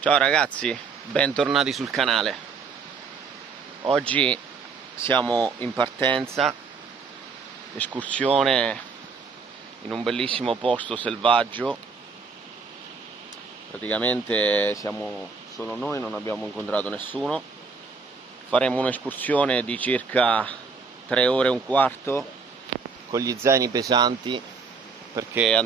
Ciao ragazzi, bentornati sul canale. Oggi siamo in partenza, escursione in un bellissimo posto selvaggio. Praticamente siamo solo noi, non abbiamo incontrato nessuno. Faremo un'escursione di circa 3 ore e un quarto con gli zaini pesanti, perché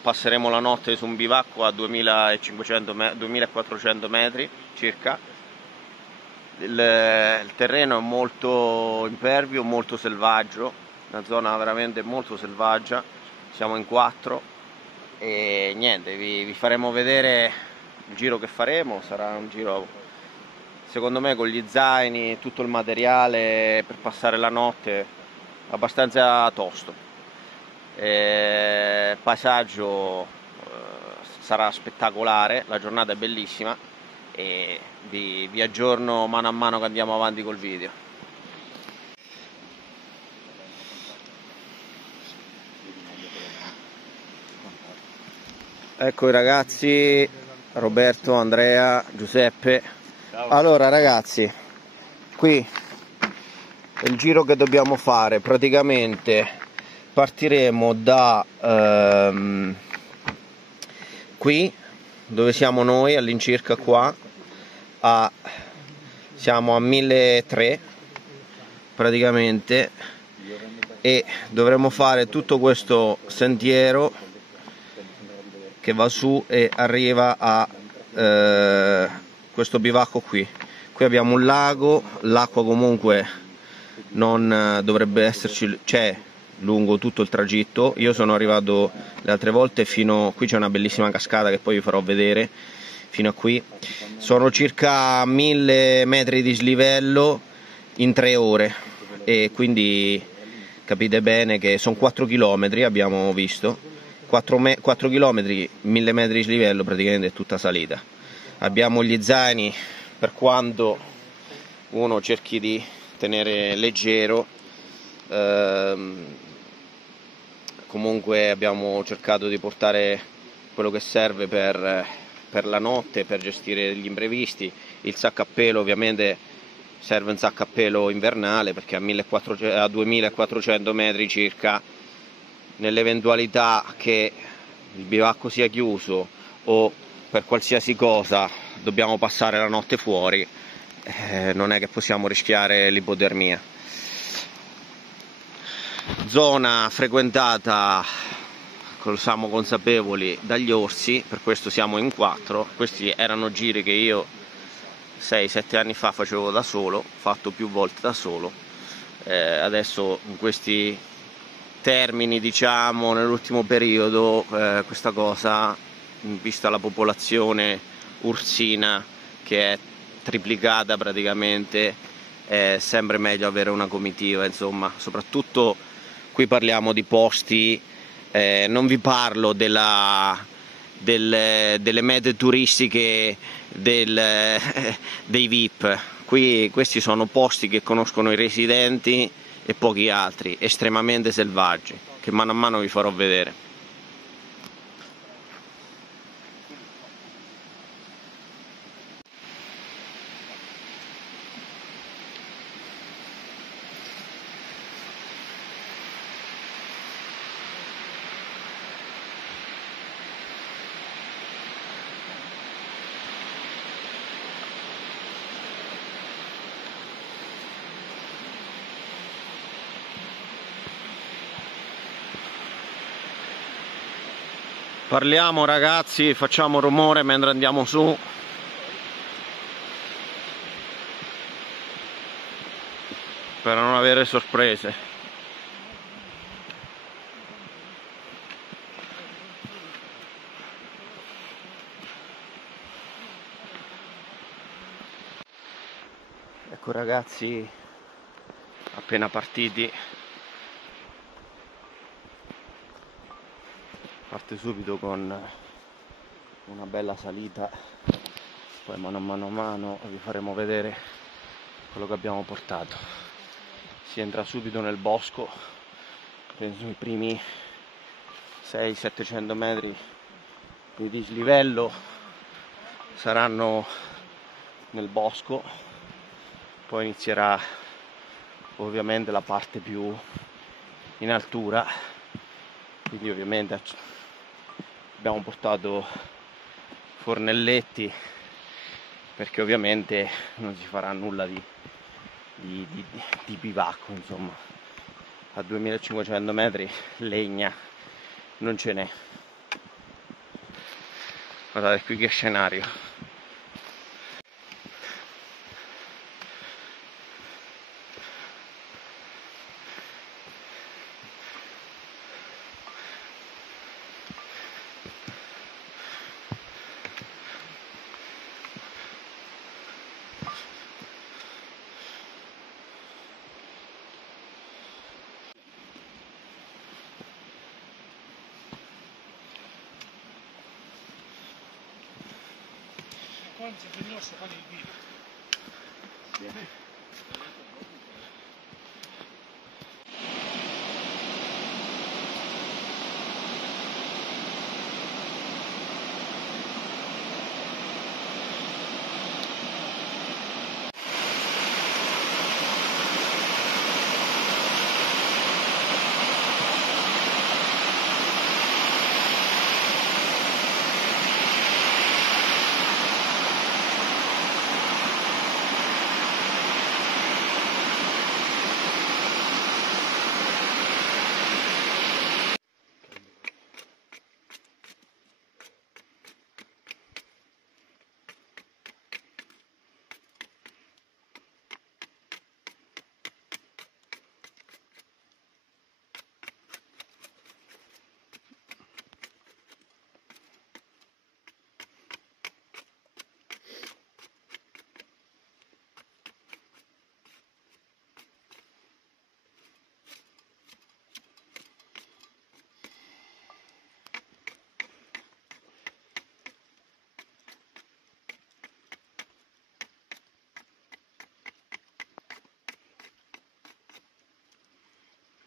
passeremo la notte su un bivacco a 2400 metri circa. Il terreno è molto impervio, molto selvaggio, una zona veramente molto selvaggia. Siamo in 4 e niente, vi faremo vedere il giro che faremo. Sarà un giro, secondo me, con gli zaini, tutto il materiale per passare la notte, abbastanza tosto. Il paesaggio sarà spettacolare, la giornata è bellissima e vi aggiorno mano a mano che andiamo avanti col video. Ecco i ragazzi, Roberto, Andrea, Giuseppe. Allora ragazzi, qui è il giro che dobbiamo fare. Praticamente partiremo da qui dove siamo noi, all'incirca qua, siamo a 1300 praticamente, e dovremo fare tutto questo sentiero che va su e arriva a questo bivacco qui. Qui abbiamo un lago, l'acqua comunque non dovrebbe esserci, c'è lungo tutto il tragitto. Io sono arrivato le altre volte fino qui, c'è una bellissima cascata che poi vi farò vedere. Fino a qui sono circa 1000 metri di slivello in 3 ore, e quindi capite bene che sono 4 km, abbiamo visto 4 km, 1000 metri di slivello, praticamente è tutta salita. Abbiamo gli zaini, per quanto uno cerchi di tenere leggero, comunque abbiamo cercato di portare quello che serve per la notte, per gestire gli imprevisti. Il sacco a pelo, ovviamente serve un sacco a pelo invernale, perché a 2400 metri circa, nell'eventualità che il bivacco sia chiuso o per qualsiasi cosa dobbiamo passare la notte fuori, non è che possiamo rischiare l'ipotermia. Zona frequentata, siamo consapevoli, dagli orsi, per questo siamo in 4. Questi erano giri che io 6-7 anni fa facevo da solo, fatto più volte da solo. Adesso in questi termini, diciamo, nell'ultimo periodo, questa cosa, vista la popolazione ursina che è triplicata praticamente, è sempre meglio avere una comitiva, insomma. Soprattutto qui parliamo di posti, non vi parlo delle mete turistiche dei VIP. Questi sono posti che conoscono i residenti e pochi altri, estremamente selvaggi, che mano a mano vi farò vedere. Parliamo ragazzi, facciamo rumore mentre andiamo su. Per non avere sorprese. Ecco ragazzi, appena partiti. Parte subito con una bella salita, poi mano a mano vi faremo vedere quello che abbiamo portato. Si entra subito nel bosco, penso i primi 600-700 metri di dislivello saranno nel bosco, poi inizierà ovviamente la parte più in altura, quindi ovviamente abbiamo portato fornelletti perché ovviamente non si farà nulla di bivacco, insomma. A 2500 metri legna non ce n'è. Guardate qui che scenario. Anzi, per il nostro fare il video.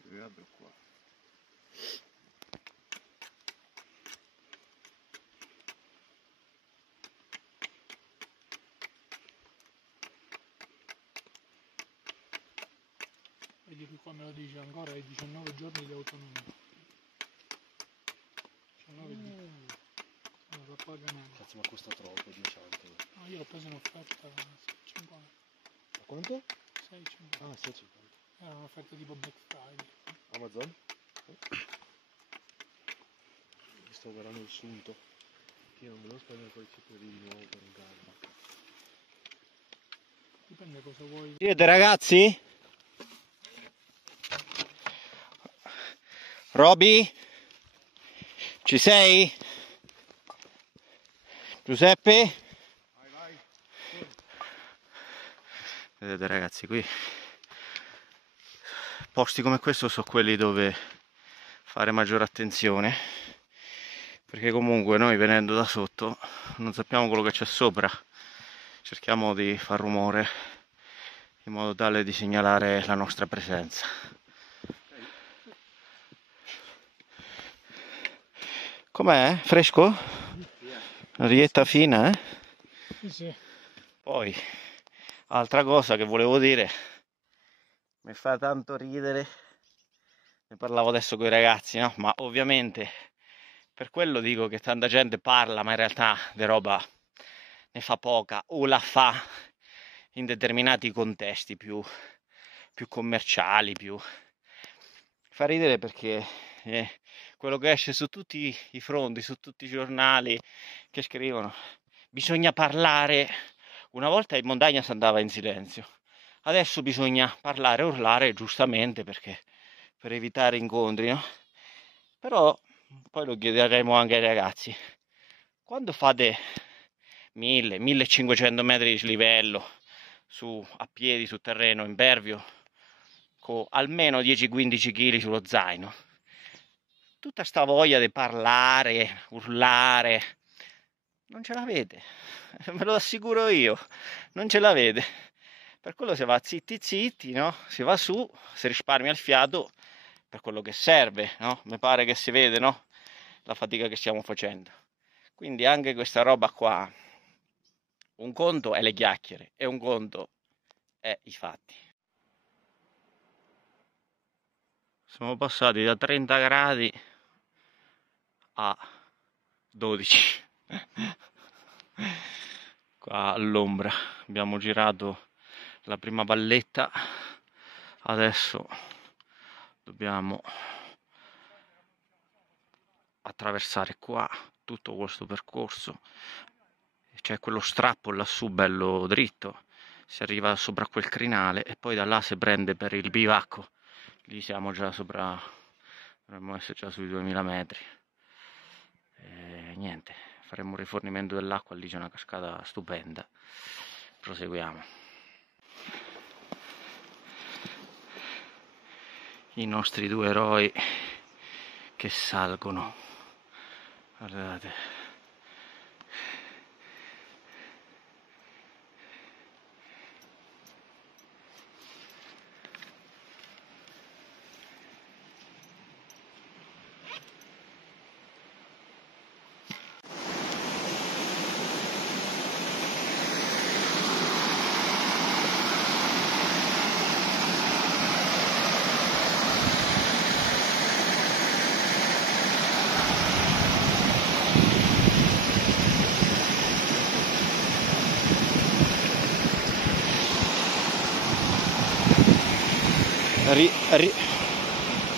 Riapro qua. Vedi qui qua me lo dice ancora ai 19 giorni di autonomia. 19 giorni. Non la paga meno. Cazzo, ma costa troppo, 10 anche. No, io l'ho preso in offerta 6,50. A quanto? 6,50. Ah, 6,50. Era un'offerta tipo Black Friday. Amazon? Mi sto guardando il sunto. Io non volevo spendere quel chip di nuovo per un calma. Dipende cosa vuoi. Siete ragazzi? Roby? Ci sei? Giuseppe? Vai, vai. Vedete ragazzi, qui posti come questo sono quelli dove fare maggiore attenzione, perché comunque noi venendo da sotto non sappiamo quello che c'è sopra, cerchiamo di far rumore in modo tale di segnalare la nostra presenza. Com'è? Fresco? Una rietta fina, eh? Sì, sì. Poi, altra cosa che volevo dire, mi fa tanto ridere, ne parlavo adesso con i ragazzi, no? Ma ovviamente per quello dico che tanta gente parla, ma in realtà di roba ne fa poca o la fa in determinati contesti più commerciali, fa ridere perché quello che esce su tutti i fronti, su tutti i giornali che scrivono, bisogna parlare. Una volta in montagna si andava in silenzio, adesso bisogna parlare e urlare, giustamente, perché per evitare incontri, no? Però poi lo chiederemo anche ai ragazzi, quando fate 1000-1500 metri di slivello a piedi sul terreno impervio con almeno 10-15 kg sullo zaino, tutta sta voglia di parlare, urlare, non ce l'avete, ve lo assicuro io, non ce l'avete. Per quello si va zitti zitti, no? Si va su, si risparmia il fiato per quello che serve, no? Mi pare che si vede, no? La fatica che stiamo facendo. Quindi anche questa roba qua Un conto è le chiacchiere e un conto è i fatti. Siamo passati da 30 gradi a 12 qua all'ombra. Abbiamo girato la prima valletta, adesso dobbiamo attraversare qua tutto questo percorso. C'è quello strappo lassù bello dritto, si arriva sopra quel crinale e poi da là si prende per il bivacco. Lì siamo già sopra, dovremmo essere già sui 2000 metri. Niente, faremo un rifornimento dell'acqua, lì c'è una cascata stupenda. Proseguiamo. I nostri due eroi che salgono, guardate.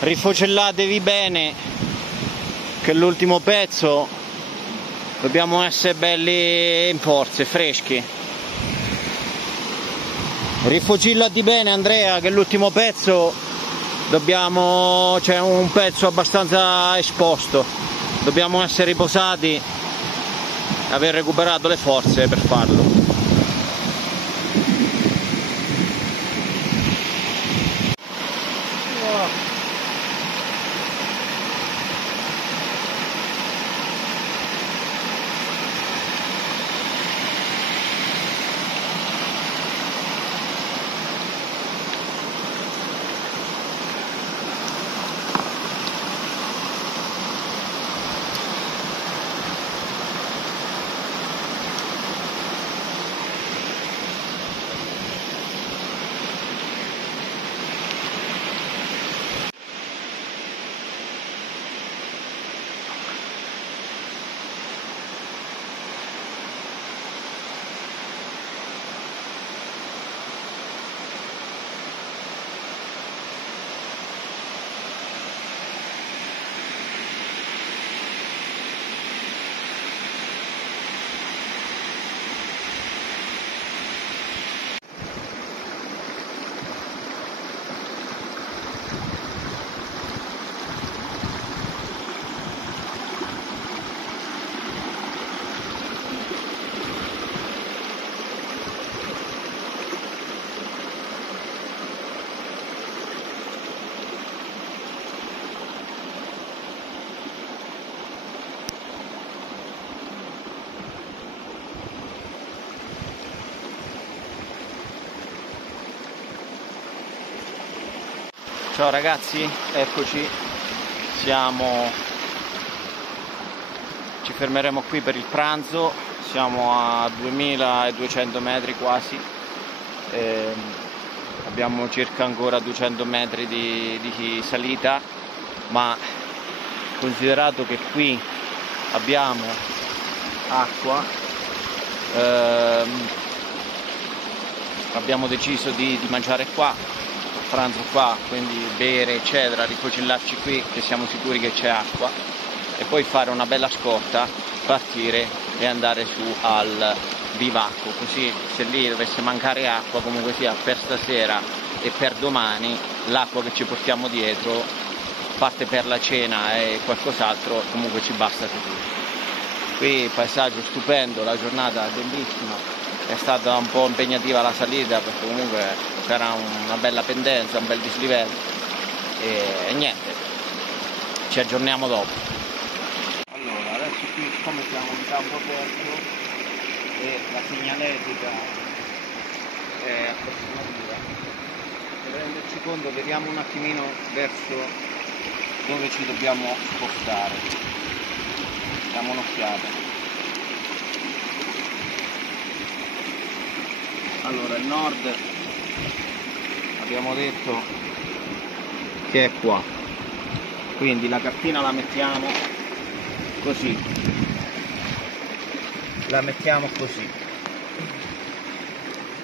Rifocellatevi bene che l'ultimo pezzo dobbiamo essere belli in forze, freschi. Rifocillati bene Andrea che l'ultimo pezzo c'è un pezzo abbastanza esposto, dobbiamo essere riposati e aver recuperato le forze per farlo. Ciao ragazzi, eccoci, ci fermeremo qui per il pranzo, siamo a 2200 metri quasi, abbiamo circa ancora 200 metri di salita, ma considerato che qui abbiamo acqua, abbiamo deciso di mangiare qua, pranzo qua, quindi bere eccetera, rifocillarci qui che siamo sicuri che c'è acqua e poi fare una bella scorta, partire e andare su al bivacco, così se lì dovesse mancare acqua comunque sia per stasera e per domani l'acqua che ci portiamo dietro, parte per la cena e qualcos'altro, comunque ci basta sicuro. Qui paesaggio stupendo, la giornata bellissima. È stata un po' impegnativa la salita perché comunque c'era una bella pendenza, un bel dislivello e niente, ci aggiorniamo dopo. Allora, adesso qui come siamo in campo aperto e la segnaletica è approssimativa, per renderci conto vediamo un attimino verso dove ci dobbiamo spostare, diamo un'occhiata. Allora, il nord abbiamo detto che è qua, quindi la cartina la mettiamo così,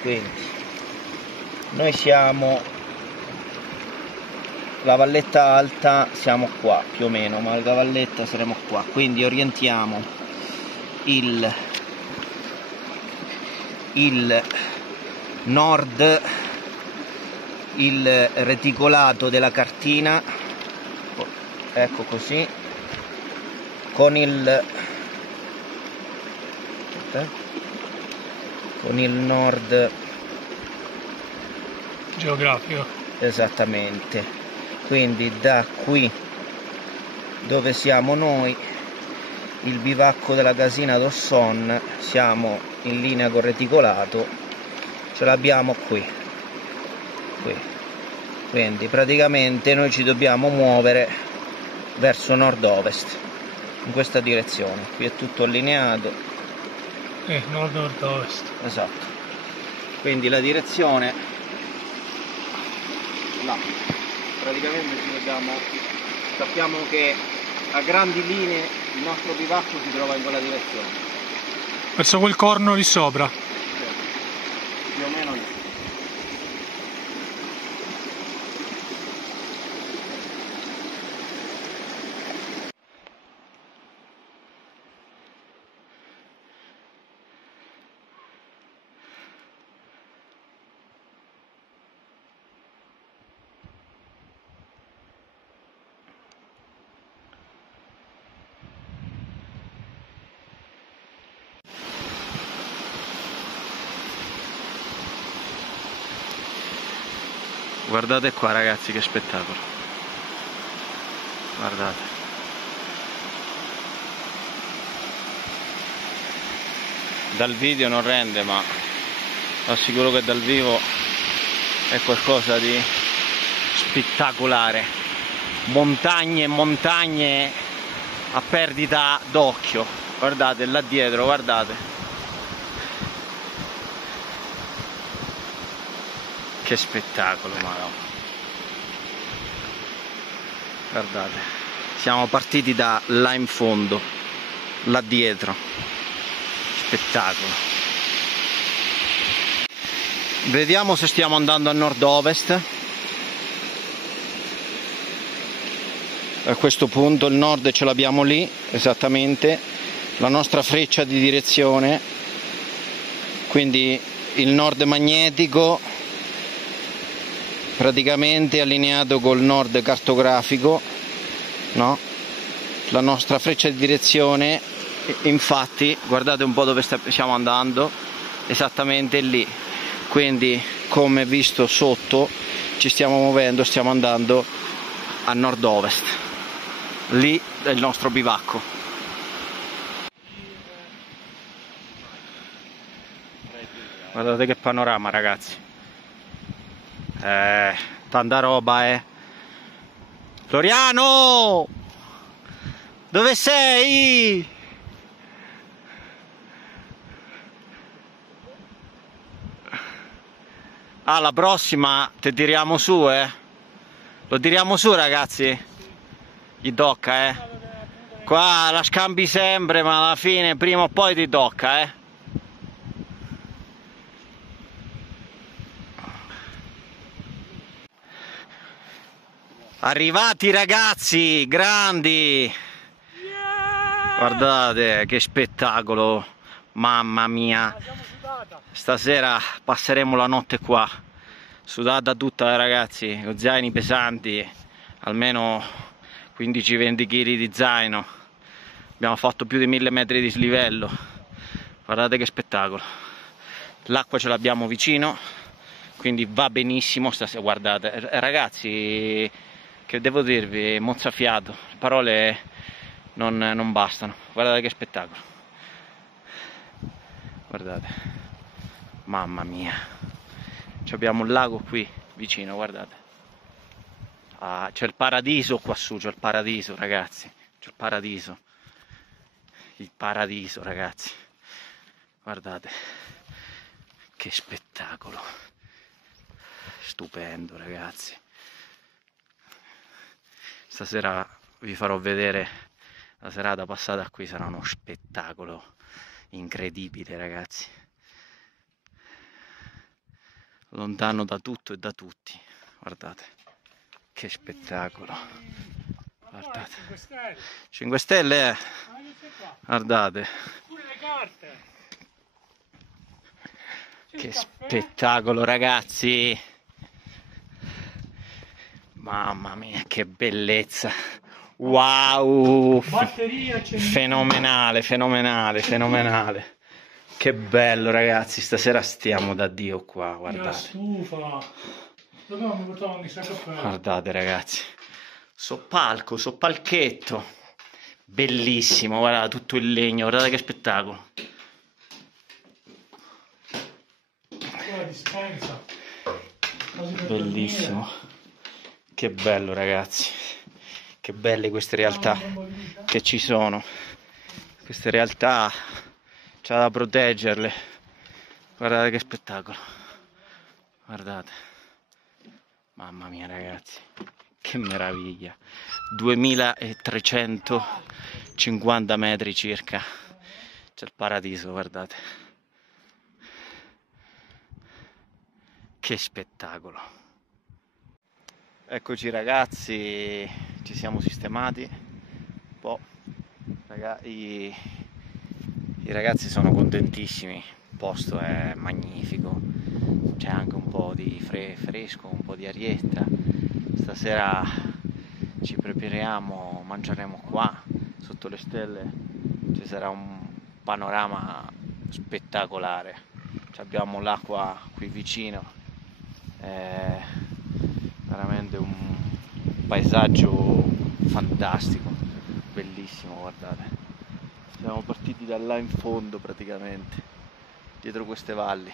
quindi noi siamo la valletta alta, siamo qua più o meno, ma la valletta saremo qua, quindi orientiamo il nord, il reticolato della cartina, ecco così, con il nord geografico. esattamente, quindi da qui dove siamo noi, il bivacco della casina d'Osson, siamo in linea col reticolato, ce l'abbiamo qui, quindi praticamente noi ci dobbiamo muovere verso nord-ovest in questa direzione. Qui è tutto allineato, nord-nord-ovest, esatto, quindi la direzione là, praticamente ci dobbiamo, sappiamo che a grandi linee il nostro bivacco si trova in quella direzione, verso quel corno lì sopra. più o meno lì. Guardate qua ragazzi, che spettacolo, guardate, dal video non rende, ma assicuro che dal vivo è qualcosa di spettacolare, montagne e montagne a perdita d'occhio, guardate là dietro, guardate. Che spettacolo, madonna. Guardate, siamo partiti da là in fondo, là dietro. Spettacolo. Vediamo se stiamo andando a nord-ovest. A questo punto il nord ce l'abbiamo lì, esattamente, la nostra freccia di direzione, quindi il nord magnetico praticamente allineato col nord cartografico, no? La nostra freccia di direzione, infatti guardate un po' dove stiamo andando, esattamente lì, quindi come visto sotto ci stiamo muovendo, stiamo andando a nord-ovest, lì è il nostro bivacco. Guardate che panorama ragazzi. Tanta roba, Floriano! Dove sei? Ah, la prossima te tiriamo su, Lo tiriamo su ragazzi? Gli tocca, Qua la scambi sempre, ma alla fine prima o poi ti tocca, Arrivati ragazzi, grandi! Yeah! Guardate che spettacolo, mamma mia! Stasera passeremo la notte qua, sudata tutta ragazzi, con zaini pesanti, almeno 15-20 kg di zaino, abbiamo fatto più di 1000 metri di dislivello, guardate che spettacolo, l'acqua ce l'abbiamo vicino, quindi va benissimo stasera, guardate ragazzi. Che devo dirvi, mozzafiato, parole non bastano, guardate che spettacolo, guardate, mamma mia, abbiamo un lago qui vicino, guardate, c'è il paradiso qua su, c'è il paradiso ragazzi, c'è il paradiso ragazzi, guardate, Che spettacolo, stupendo ragazzi. Stasera vi farò vedere la serata passata qui, sarà uno spettacolo incredibile ragazzi, lontano da tutto e da tutti. Guardate che spettacolo, guardate. 5 stelle, guardate Pure le carte. che spettacolo ragazzi, mamma mia che bellezza, wow, fenomenale, fenomenale, fenomenale, che bello ragazzi, stasera stiamo da Dio qua, guardate. Stufa. Dobbiamo portare un cappello. Guardate ragazzi, soppalco, soppalchetto, bellissimo, guardate tutto il legno, guardate che spettacolo. La dispensa. Bellissimo, che bello ragazzi, che belle queste realtà che ci sono, queste realtà c'è da proteggerle. Guardate che spettacolo, guardate, mamma mia ragazzi, che meraviglia, 2350 metri circa, c'è il paradiso, guardate, che spettacolo. Eccoci ragazzi, ci siamo sistemati un po', i ragazzi sono contentissimi, il posto è magnifico, c'è anche un po' di fresco, un po' di arietta. Stasera ci prepariamo, mangeremo qua sotto le stelle, ci sarà un panorama spettacolare, abbiamo l'acqua qui vicino, veramente un paesaggio fantastico, bellissimo, guardate. Siamo partiti da là in fondo praticamente, dietro queste valli.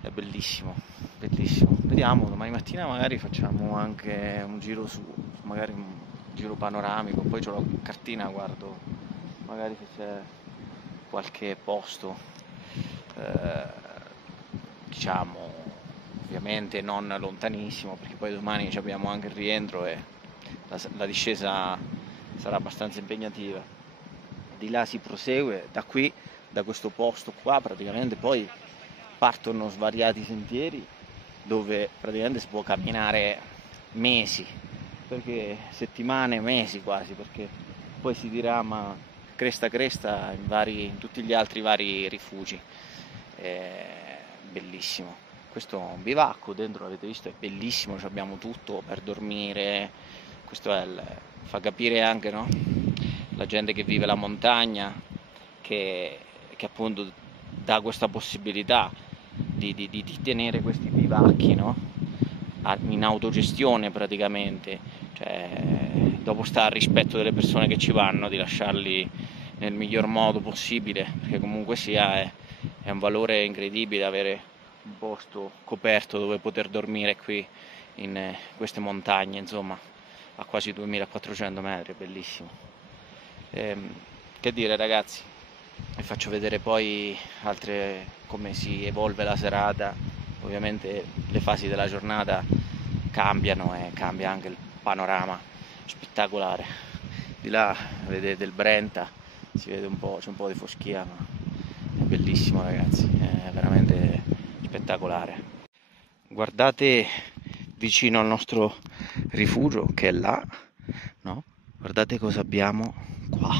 È bellissimo, bellissimo. Vediamo, domani mattina magari facciamo anche un giro su, magari un giro panoramico, poi c'ho la cartina, guardo, magari se c'è qualche posto, diciamo, ovviamente non lontanissimo, perché poi domani abbiamo anche il rientro e la discesa sarà abbastanza impegnativa. Di là si prosegue, da qui, da questo posto qua praticamente poi partono svariati sentieri dove praticamente si può camminare mesi, perché settimane, mesi quasi, perché poi si dirama cresta a cresta in tutti gli altri vari rifugi. Bellissimo. Questo è un bivacco, dentro avete visto è bellissimo, abbiamo tutto per dormire, questo fa capire anche, no? La gente che vive la montagna, che appunto dà questa possibilità di tenere questi bivacchi, no? In autogestione praticamente, cioè, dopo sta al rispetto delle persone che ci vanno, di lasciarli nel miglior modo possibile, perché comunque sia è un valore incredibile avere un posto coperto dove poter dormire qui in queste montagne, insomma, a quasi 2400 metri, è bellissimo. Che dire ragazzi, vi faccio vedere poi come si evolve la serata. Ovviamente le fasi della giornata cambiano e cambia anche il panorama spettacolare. Di là vedete il Brenta, si vede c'è un po' di foschia, ma è bellissimo ragazzi, è veramente spettacolare. Guardate vicino al nostro rifugio che è là, no? Guardate cosa abbiamo qua.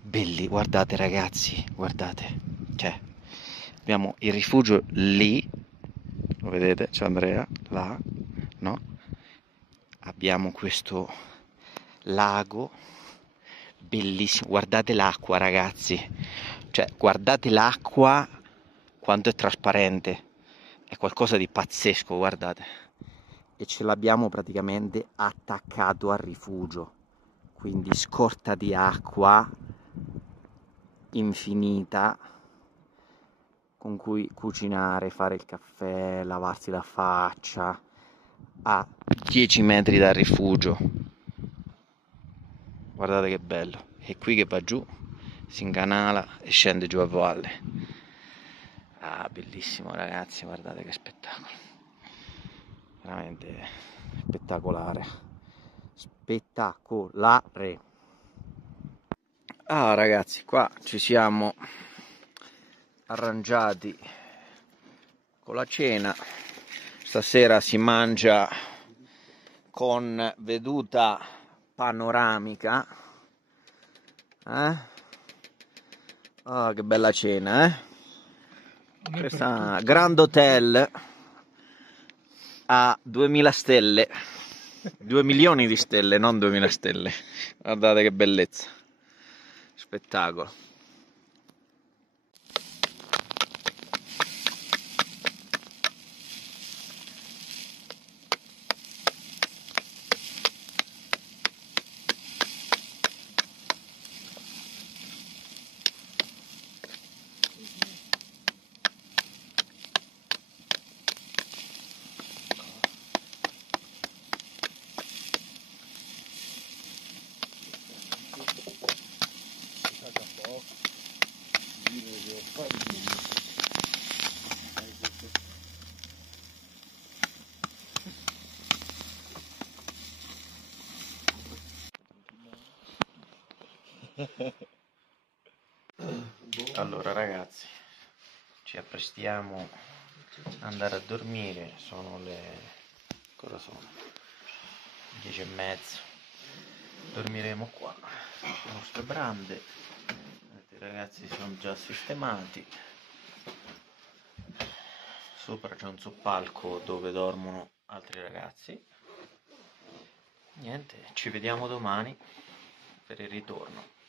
Belli, guardate ragazzi, guardate, cioè abbiamo il rifugio lì, lo vedete, c'è Andrea, là, no? Abbiamo questo lago bellissimo, guardate l'acqua ragazzi, cioè guardate l'acqua quanto è trasparente, è qualcosa di pazzesco, guardate, e ce l'abbiamo praticamente attaccato al rifugio, quindi scorta di acqua infinita con cui cucinare, fare il caffè, lavarsi la faccia a 10 metri dal rifugio. Guardate che bello, e qui che va giù si incanala e scende giù a valle. Ah, bellissimo ragazzi, guardate che spettacolo, veramente spettacolare, spettacolare. Ah ragazzi, qua ci siamo arrangiati con la cena, stasera si mangia con veduta panoramica, Oh, che bella cena, Questa Grand Hotel a 2000 stelle, 2 milioni di stelle, non 2000 stelle, guardate che bellezza, spettacolo. Allora ragazzi, ci apprestiamo ad andare a dormire, sono cosa sono? 10:30, dormiremo qua, le nostre brande, i ragazzi sono già sistemati, sopra c'è un soppalco dove dormono altri ragazzi, niente, ci vediamo domani per il ritorno.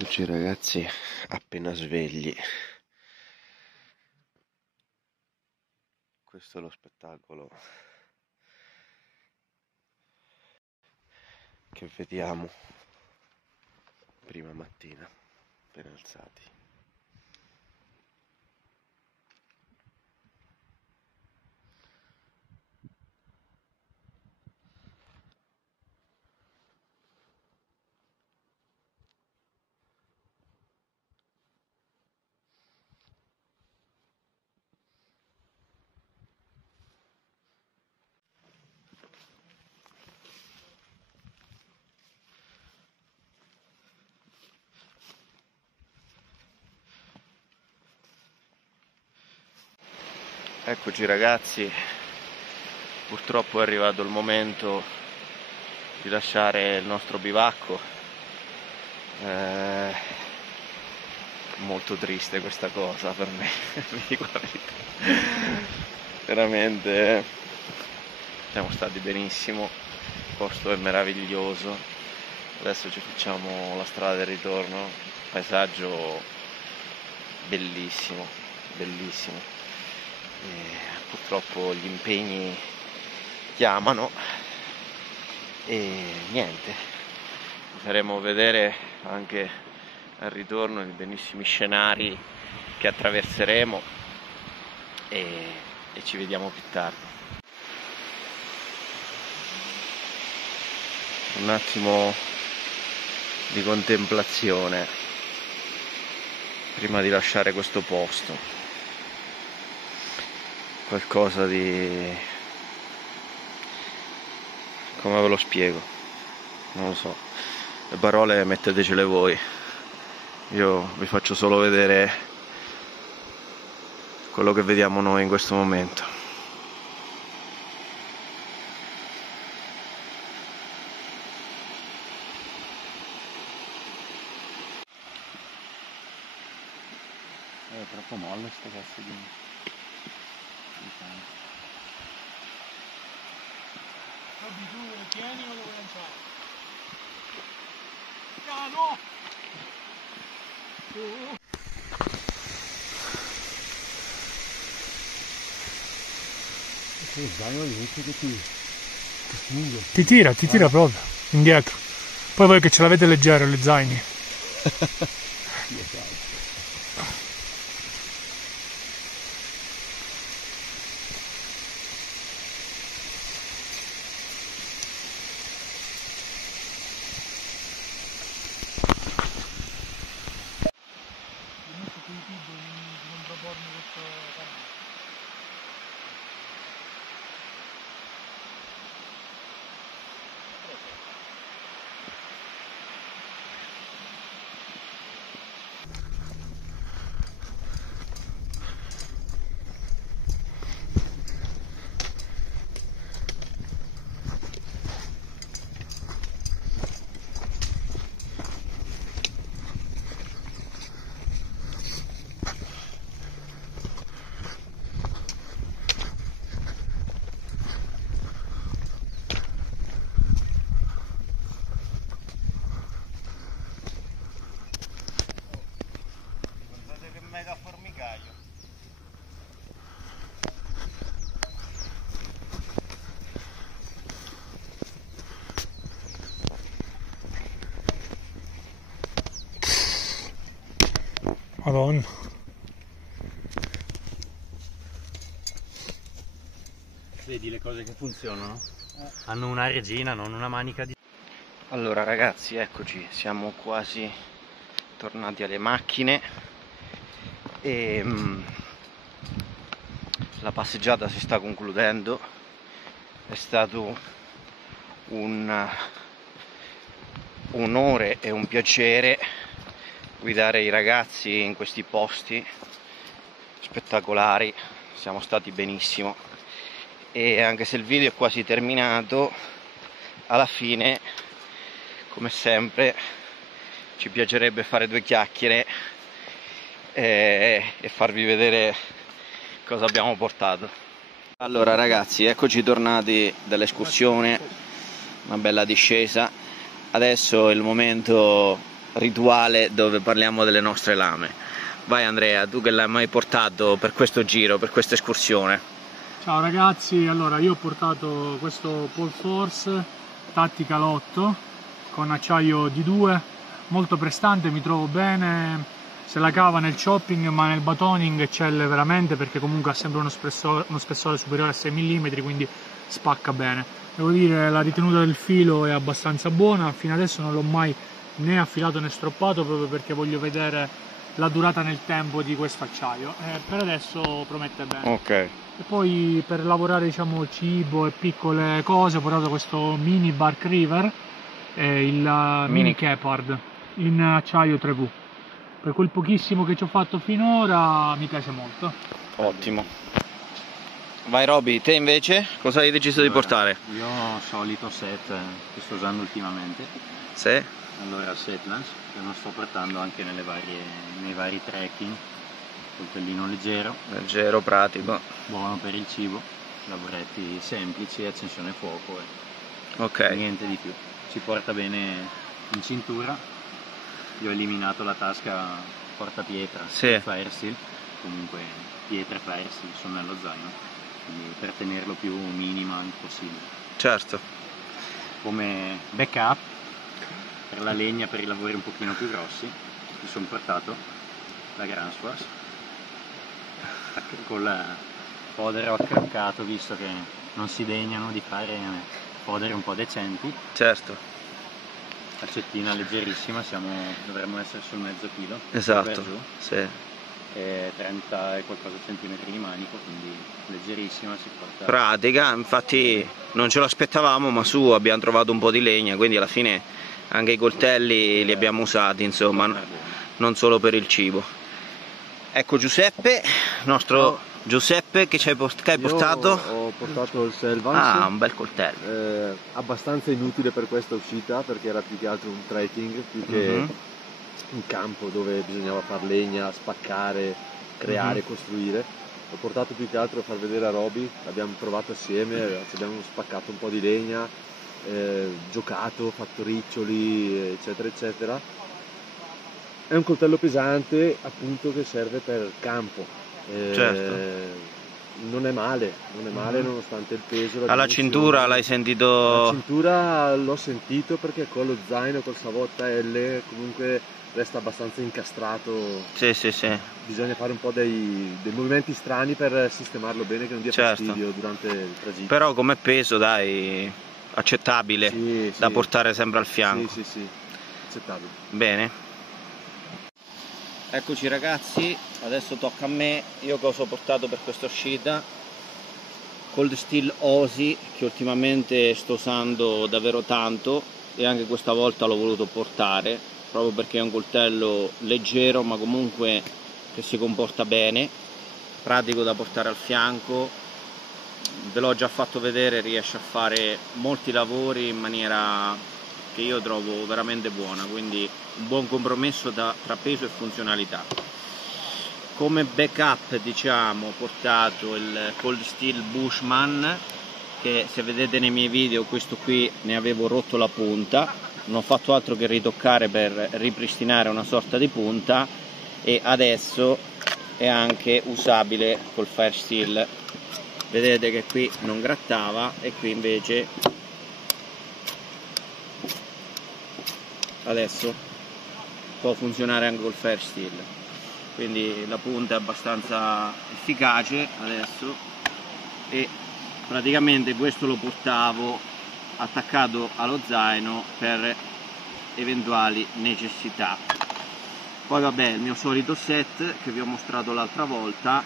Eccoci ragazzi, appena svegli. Questo è lo spettacolo che vediamo prima mattina, appena alzati. Eccoci ragazzi, purtroppo è arrivato il momento di lasciare il nostro bivacco, molto triste questa cosa per me, vi dico la verità, veramente siamo stati benissimo, il posto è meraviglioso, adesso ci facciamo la strada del ritorno, paesaggio bellissimo, bellissimo. Purtroppo gli impegni chiamano e niente, vi faremo vedere anche al ritorno i bellissimi scenari che attraverseremo e ci vediamo più tardi. Un attimo di contemplazione prima di lasciare questo posto. Qualcosa di... come ve lo spiego? Non lo so, le parole mettetecele voi, io vi faccio solo vedere quello che vediamo noi in questo momento. È troppo molle sto cazzo di... Robby, tu lo tieni o lo vuoi lanciare? Piano! Ti tira proprio indietro. Poi voi che ce l'avete leggero le zaini. Madonna. Vedi le cose che funzionano? Hanno una regina, non una manica di... Allora ragazzi, eccoci, siamo quasi tornati alle macchine e la passeggiata si sta concludendo. È stato un onore e un piacere guidare i ragazzi in questi posti spettacolari, siamo stati benissimo, e anche se il video è quasi terminato, alla fine, come sempre, ci piacerebbe fare due chiacchiere e farvi vedere cosa abbiamo portato. Allora ragazzi, eccoci tornati dall'escursione, una bella discesa. Adesso è il momento rituale dove parliamo delle nostre lame. Vai Andrea, tu che l'hai mai portato per questo giro, per questa escursione? Ciao ragazzi, allora io ho portato questo Pole Force Tactical 8 con acciaio D2, molto prestante, mi trovo bene, se la cava nel chopping, ma nel batoning eccelle veramente, perché comunque ha sempre uno spessore superiore a 6 mm, quindi spacca bene. Devo dire, la ritenuta del filo è abbastanza buona, fino adesso non l'ho mai né affilato né stroppato, proprio perché voglio vedere la durata nel tempo di questo acciaio. Per adesso promette bene. Ok. E poi per lavorare, diciamo, cibo e piccole cose ho portato questo mini Bark River e il mini Kepard in acciaio 3V. Per quel pochissimo che ci ho fatto finora mi piace molto. Ottimo. Vai Roby, te invece cosa hai deciso di portare? Io ho solito set che sto usando ultimamente. Sì? Allora Setlands, che non sto portando anche nei vari trekking. Coltellino leggero, Pratico. buono per il cibo, lavoretti semplici, accensione fuoco e Ok. niente di più. Ci porta bene in cintura. Io ho eliminato la tasca portapietra, Sì. Fire Steel, comunque pietre e Fire Steel sono nello zaino, quindi per tenerlo più minima possibile. Certo. Come backup per la legna, per i lavori un pochino più grossi, mi sono portato la Gransfors con il fodero accroccato, visto che non si degnano di fare fodere un po' decenti. Certo. Accettina leggerissima, dovremmo essere sul mezzo chilo. Esatto. Giù, Sì. e 30 e qualcosa centimetri di manico, quindi leggerissima, si porta. Pratica, infatti non ce l'aspettavamo, ma su abbiamo trovato un po' di legna, quindi alla fine anche i coltelli li abbiamo usati, insomma, non solo per il cibo. Ecco Giuseppe, nostro Giuseppe, che hai portato? Ho portato il Selvance. Ah, un bel coltello. Abbastanza inutile per questa uscita, perché era più che altro un trekking, più che un campo dove bisognava far legna, spaccare, creare, costruire. L'ho portato più che altro a far vedere a Roby, l'abbiamo provato assieme, ci abbiamo spaccato un po' di legna, giocato, fatto riccioli, eccetera eccetera. È un coltello pesante, appunto, che serve per campo. Certo. Non è male, nonostante il peso. Alla cintura l'hai sentito? La cintura l'ho sentito, perché con lo zaino, col Savotta L, comunque resta abbastanza incastrato. Sì, sì, sì. Bisogna fare un po' dei movimenti strani per sistemarlo bene, che non dia fastidio durante il tragitto. Però come peso, dai, accettabile, sì, da sì. portare sempre al fianco. Sì, sì, sì, accettabile. Bene. Eccoci ragazzi, adesso tocca a me. Io cosa ho portato per questa uscita? Cold Steel Osi, che ultimamente sto usando davvero tanto, e anche questa volta l'ho voluto portare, proprio perché è un coltello leggero ma comunque che si comporta bene, pratico da portare al fianco. Ve l'ho già fatto vedere, riesce a fare molti lavori in maniera che io trovo veramente buona, quindi un buon compromesso tra peso e funzionalità. Come backup, diciamo, ho portato il Cold Steel Bushman, che se vedete nei miei video, questo qui ne avevo rotto la punta, non ho fatto altro che ritoccare per ripristinare una sorta di punta, e adesso è anche usabile col Fire Steel. Vedete che qui non grattava e qui invece adesso può funzionare anche col Fire Steel. quindi la punta è abbastanza efficace adesso, e praticamente questo lo portavo attaccato allo zaino per eventuali necessità. Poi vabbè, il mio solito set che vi ho mostrato l'altra volta,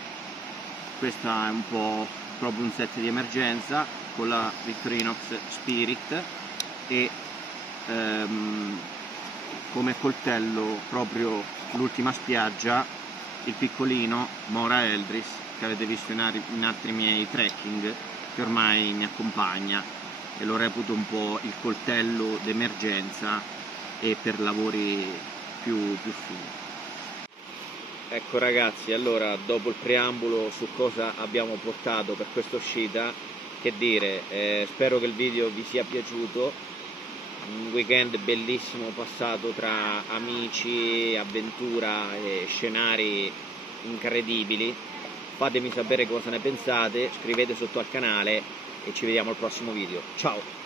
questo è un po' proprio un set di emergenza con la Victorinox Spirit e come coltello proprio l'ultima spiaggia il piccolino Mora Eldris che avete visto in altri miei trekking, che ormai mi accompagna e lo reputo un po' il coltello d'emergenza e per lavori più fini. Ecco ragazzi, allora dopo il preambolo su cosa abbiamo portato per questa uscita, che dire, spero che il video vi sia piaciuto. Un weekend bellissimo passato tra amici, avventura e scenari incredibili. Fatemi sapere cosa ne pensate, scrivete sotto al canale e ci vediamo al prossimo video. Ciao!